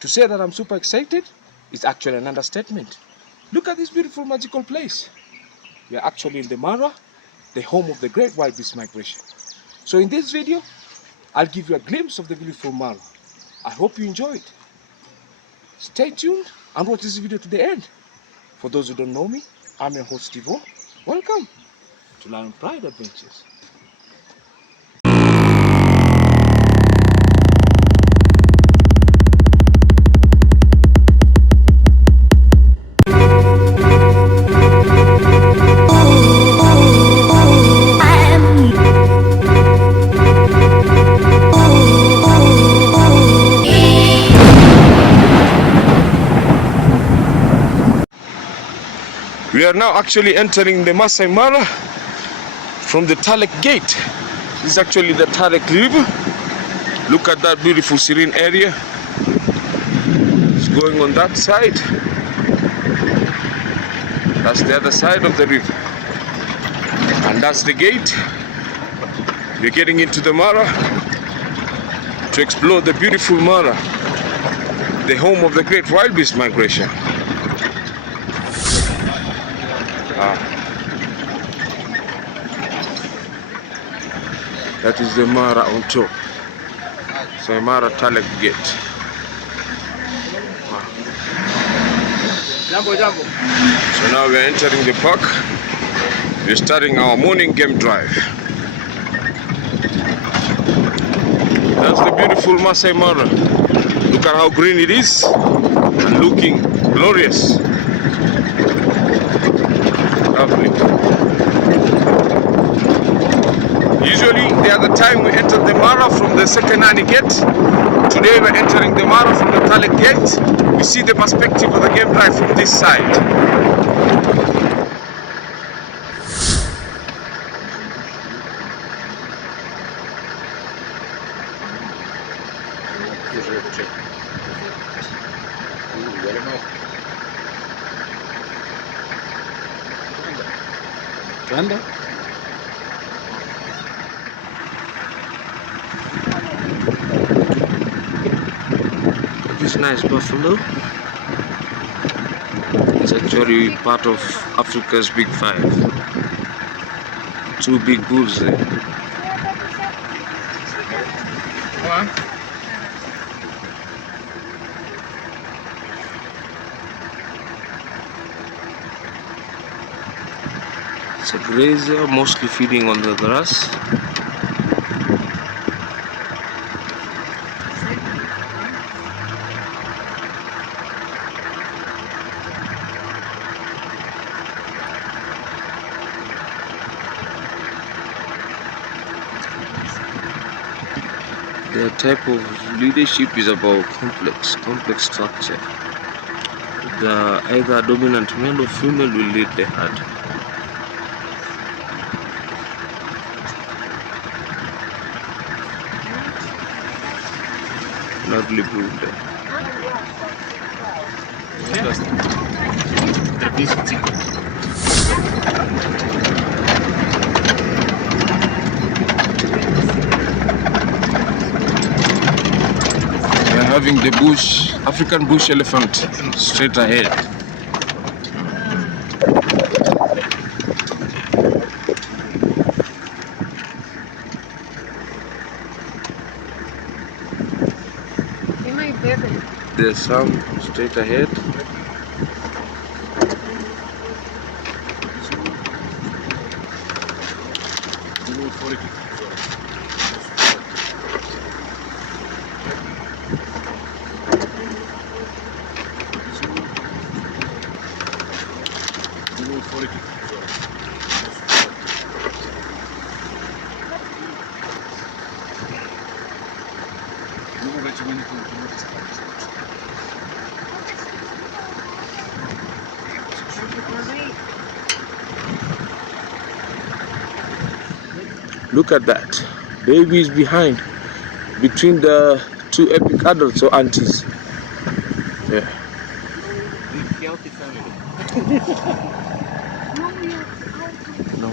To say that I'm super excited is actually an understatement. Look at this beautiful magical place. We are actually in the Mara, the home of the great wild beast migration. So in this video, I'll give you a glimpse of the beautiful Mara. I hope you enjoy it. Stay tuned and watch this video to the end. For those who don't know me, I'm your host TEEVOH. Welcome to Lion Pride Adventures. We are now actually entering the MAASAI Mara from the Talek gate. This is actually the Talek River. Look at that beautiful serene area. It's going on that side. That's the other side of the river. And that's the gate. We're getting into the Mara to explore the beautiful Mara, the home of the great wild beast migration. That is the Mara on top. So Mara Talek gate. So now we are entering the park. We're starting our morning game drive. That's the beautiful MAASAI Mara. Look at how green it is and looking glorious. Lovely. Usually the other time we entered the Mara from the Sekenani gate. Today we're entering the Mara from the Talek gate. We see the perspective of the game drive from this side. This nice buffalo is actually part of Africa's Big Five. Two big bulls there. It's a grazer, mostly feeding on the grass. Their type of leadership is about complex structure. The either dominant male or female will lead the herd. Lovely bull there. We are having the African bush elephant straight ahead. There's some straight ahead. Look at that. Baby is behind, between the two epic adults or aunties. Yeah. No.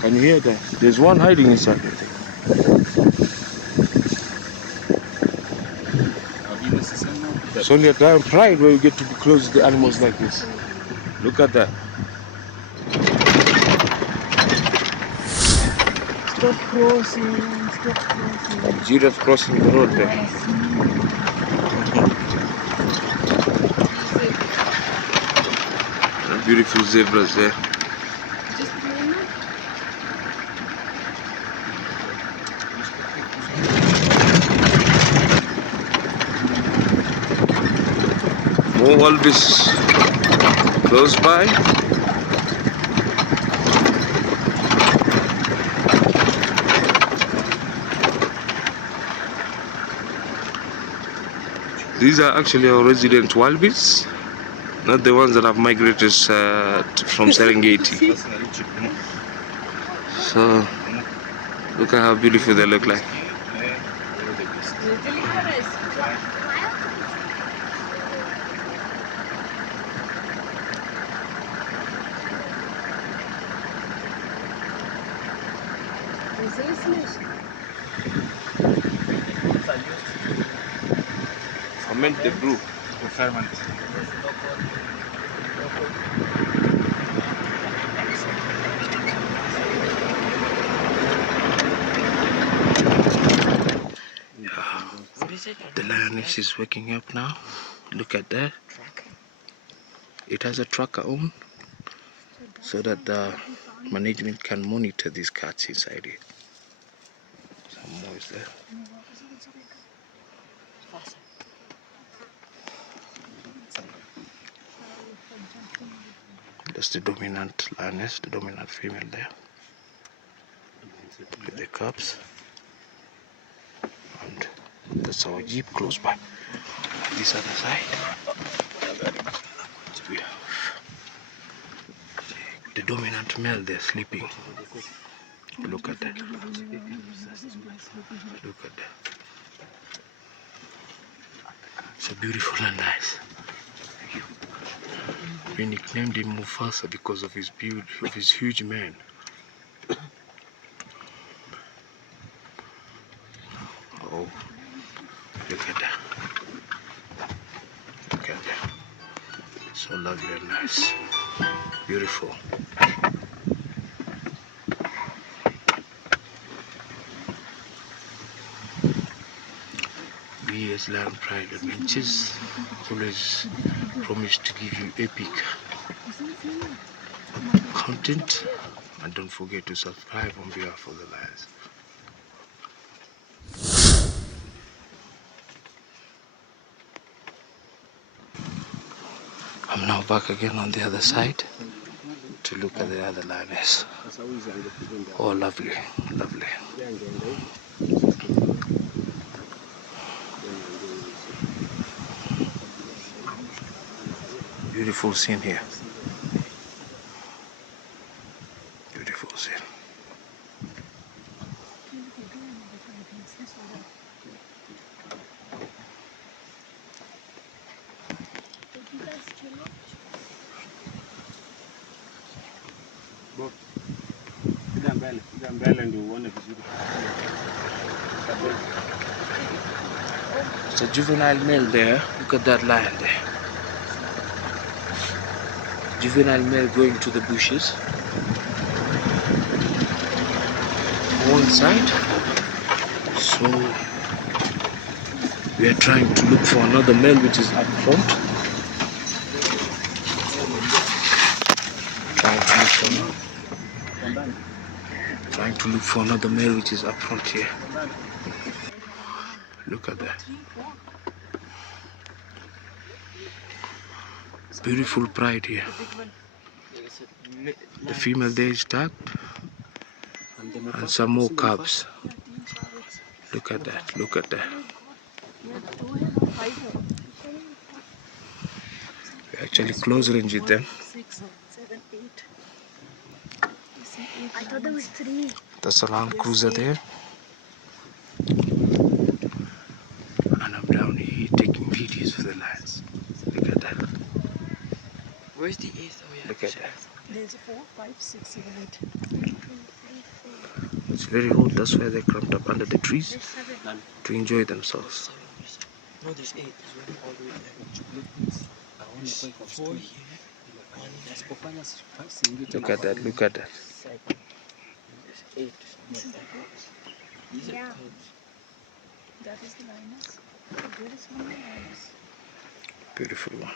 Can you hear that? There's one hiding inside. It's only at Lion Pride where you get to be close to the animals like this. Look at that. Stop crossing, stop crossing. Giraffe crossing the road there. Beautiful zebras there. More wallabies close by. These are actually our resident wallabies, not the ones that have migrated from Serengeti. So look at how beautiful they look like. Ferment the brew. Ferment. The lioness is waking up now. Look at that. It has a tracker on, so that the management can monitor these cats inside it. Some more is there. That's the dominant lioness, the dominant female there, with the cubs. And that's our jeep close by. This other side, we have the dominant male there sleeping. Look at that. Look at that. So beautiful and nice. We nicknamed him Mufasa because of his beauty, of his huge mane. Oh, look at that. Look at that. So lovely and nice. Beautiful. We as Lion Pride Adventures always promise to give you epic content, and don't forget to subscribe on behalf of the lions. I'm now back again on the other side to look at the other lioness. Oh, lovely, lovely. Beautiful scene here. Beautiful scene. It's a juvenile male there. Look at that lion there. Juvenile male going to the bushes. One side. So we are trying to look for another male which is up front. Trying to look for another male which is up front here. Look at that. Beautiful pride here. The female there is tagged, and some more cubs. Look at that, look at that. We're actually close range with them. 6, 7, 8. I thought there was 3. That's a Land Cruiser there. And I'm down here taking videos of the lions. Look at that. Where's the 8th? Oh yeah. Look at that. There's 4, 5, 6, 7, 8. It's very hot, that's why they cramped up under the trees to enjoy themselves. No, there's 8. There's one all the way there. There's 4 here. 1 here. Look at that, look at that. There's 8. This is the goat. These Yeah. are goats. That is the lioness. There is one more lioness. Beautiful one.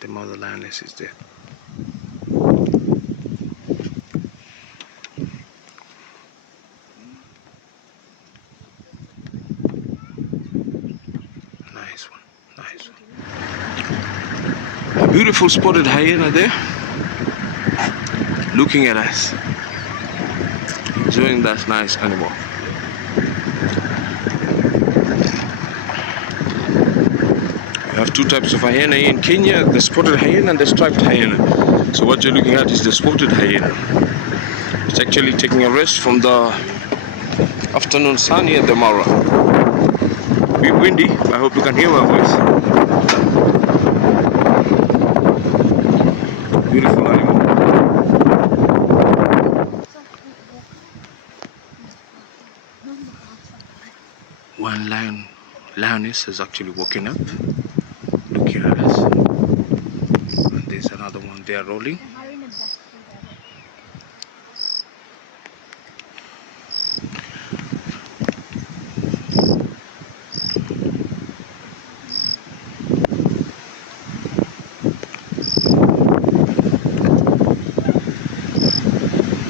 The mother lioness is there. Nice one, nice one. A beautiful spotted hyena there, looking at us, enjoying that nice animal. We have two types of hyena here in Kenya, the spotted hyena and the striped hyena. So what you're looking at is the spotted hyena. It's actually taking a rest from the afternoon sun here at the Mara. A bit windy, I hope you can hear my voice. Beautiful animal. One lioness is actually walking up, looking at us. And there's another one there rolling.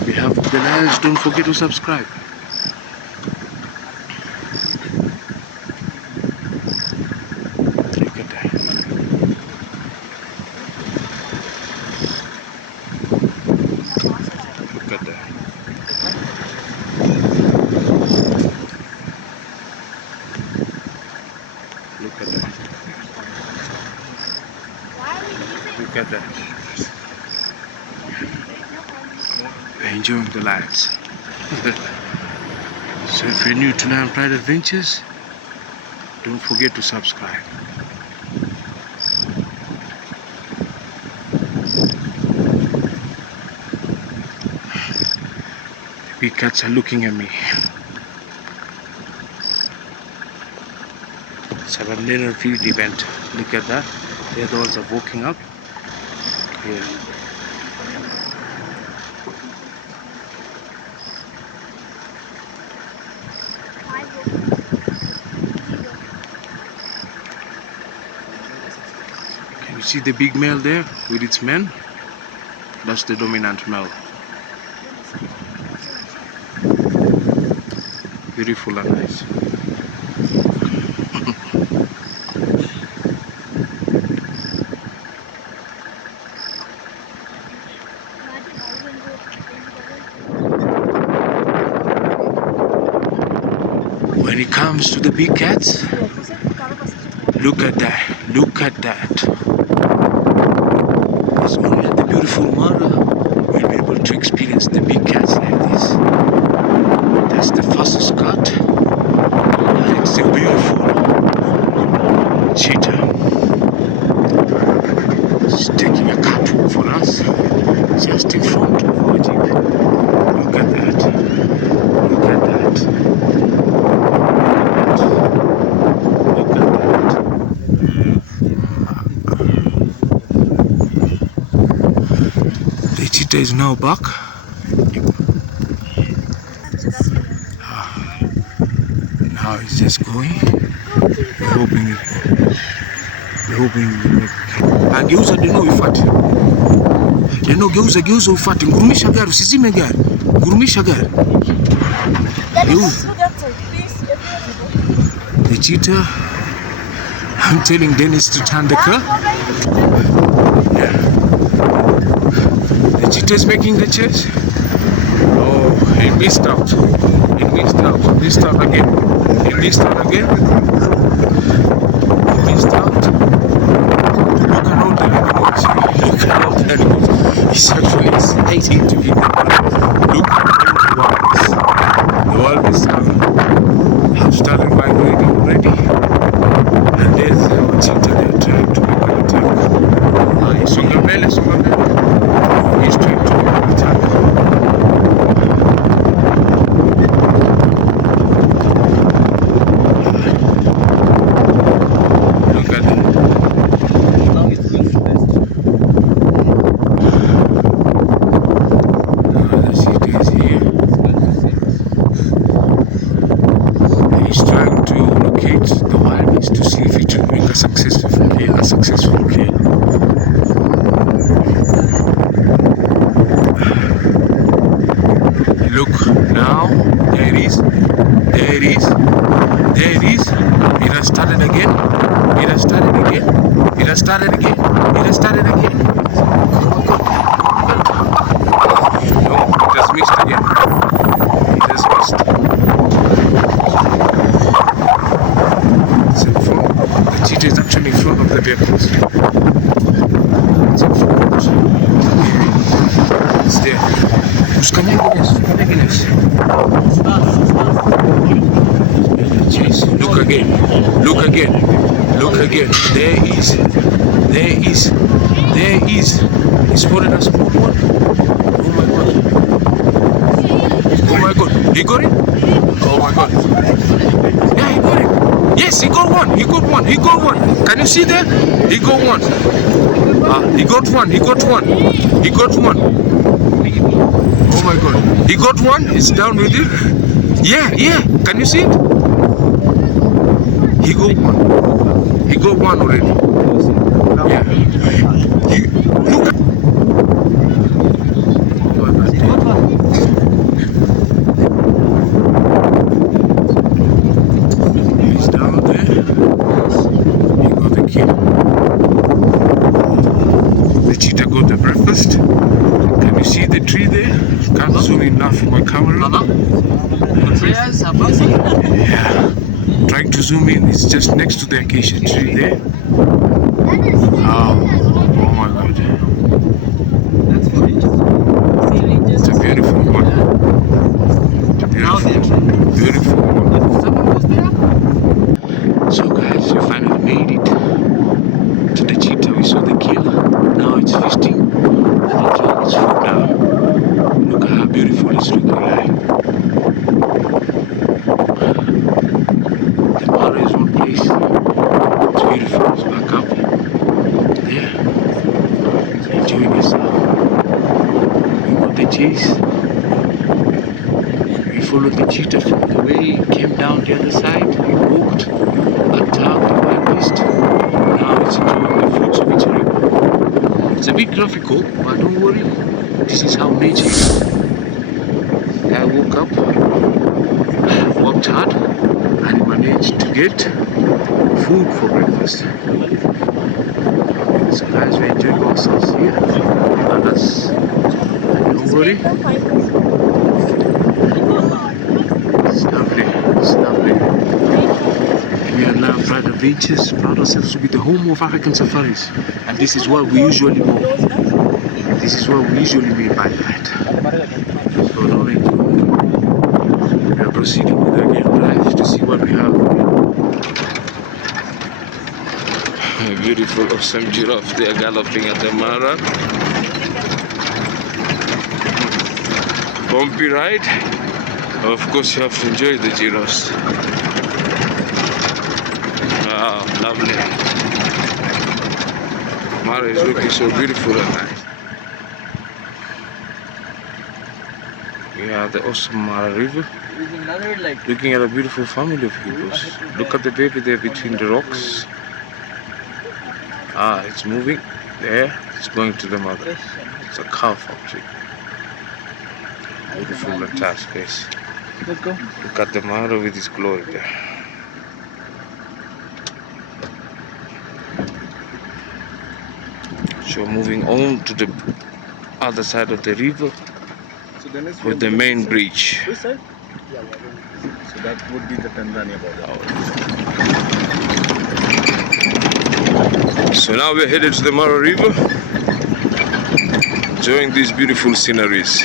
We have the lions, don't forget to subscribe. Look at that. Look at that. Look at that. Look at that. We're enjoying the lights. So if you're new to Lion Pride Adventures, don't forget to subscribe. The big cats are looking at me. It's a little field event. Look at that. The other ones are walking up. Here. Can you see the big male there with its men? That's the dominant male. Beautiful and nice. When it comes to the big cats, look at that, look at that. It's only at the beautiful Mara we'll be able to experience the big cats like this. That's the fastest cat, and it's the beautiful cheetah. It's taking a catwalk for us, just in front of our jeep. Look at that, look at that. The cheetah is now back. Now it's just going. We're hoping Geuza deno ufuate. Deno geuza ufuate. Ngurumisha gari, usizime gari. Ngurumisha gari. The cheetah, I'm telling Dennis to turn the car. Yeah. The cheetah is making the chase. Oh, he missed out. He missed out. Missed out again. He missed out again. He missed out. Look at all the animals. Look at all the animals. He's actually excited to eat the ball. Look at the walrus. The walrus have started migrating already. And there's our cheetah there trying to make an attack. Songa mbele, songa mbele. He's trying to make an attack. successful kill, a successful kill. Look now, there it is, there it is, there it is. It has started again. It has started again. It has started again. It has started again. No, it has missed again. It has missed. It's in front. The cheetah is actually in front of the vehicles. It's in front. It's there. Look again. Look again. Look again. There is. There is. There is. He spotted a small one. Oh my god. Oh my god. He got it? Oh my god. Yeah, he got it. Yes, he got one. He got one. He got one. Can you see there? He got one. He got one. He got one. He got one. Oh my god. He got one. He's down with it. Yeah, yeah. Can you see it? He got one. He got one already. Yeah. Look at. Oh my god. He's down there. He got the kid. The cheetah got the breakfast. Can you see the tree there? Can't zoom enough with my camera. Yeah. Trying to zoom in. It's just next to the acacia tree there. Oh my god. It's a beautiful one. It's a beautiful one. So guys, we finally made it to the cheetah. We saw the kill. Now it's feasting and enjoying its food now. Look at how beautiful it's looking like. The water is one place. It's beautiful. It's back up. Yeah. Enjoying yourself. We got the chase. We followed the cheetah from the way it came down the other side. We walked, attacked the wild beast. Now it's enjoying the fruits of its labor. It's a bit graphical, but don't worry. This is how nature is. I woke up, worked hard, and managed to get food for breakfast. So guys, we're enjoying ourselves here. And that's, don't worry. It's lovely, it's lovely. We are now Prada Beaches, proud ourselves to be the home of African safaris. And this is what we usually go. This is what we usually mean by that. So now we are proceeding with our game drive to see what we have. A beautiful, awesome giraffe there galloping at the Mara. Bumpy ride. Of course, you have to enjoy the giraffes. Wow, lovely. Mara is looking so beautiful at night. We are the awesome Mara River. Looking at a beautiful family of hippos. Look at the baby there between the rocks. It's moving. There, it's going to the mother. It's a cow factory. Beautiful entire space. Let's go. Look at the mother with his glory there. So moving on to the other side of the river with the main bridge. This side? Yeah. So that would be the Tanzania border. So now we're headed to the Mara River, enjoying these beautiful sceneries.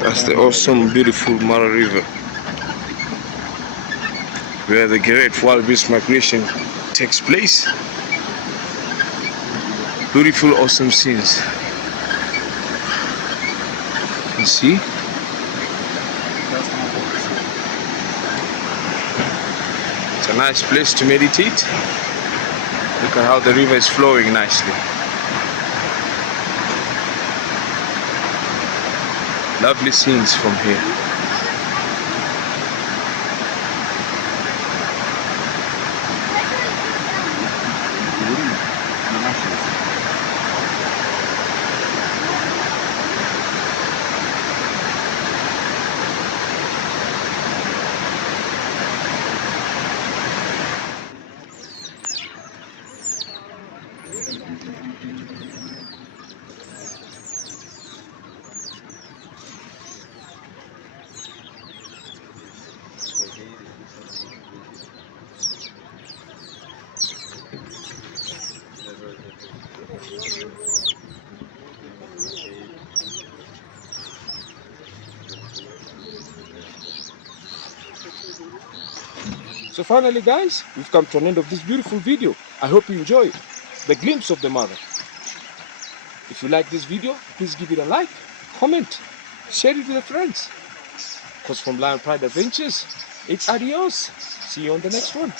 That's the awesome, beautiful Mara River, where the great wild beast migration takes place. Beautiful, awesome scenes. You see? It's a nice place to meditate. Look at how the river is flowing nicely. Lovely scenes from here. So finally guys, we've come to an end of this beautiful video. I hope you enjoyed the glimpse of the Mara. If you like this video, please give it a like, comment, share it with your friends. Because from Lion Pride Adventures, it's adios. See you on the next one.